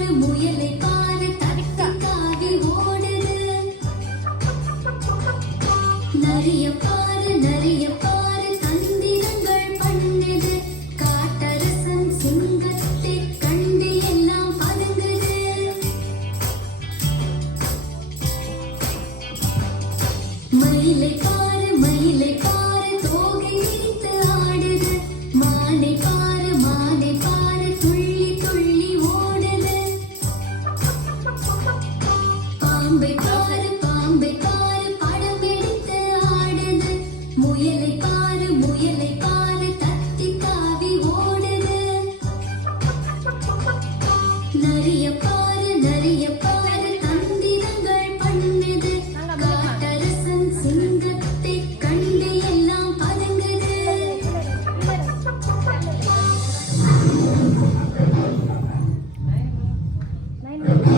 பாரு முயலை பாரு தட்டி தாவி ஓடுது. நரிய பாரு தந்திரங்கள் பண்ணுது. காட்டரசன் சிங்கத்தை கண்டு எல்லாம் பதுங்குது. மயிலை பாரு தோகை விரித்து ஆடுது. மானை பாரு துள்ளி துள்ளி ஓடுது. பாம்பை பாரு படம் எடுத்து ஆடுது. முயலை பாரு தத்தி தாவி ஓடுது. நரிய பாரு தந்திரங்கள் பண்ணுது. காட்டரசன் சிங்கத்தை கண்டு எல்லாம் பதுங்குது. Nine.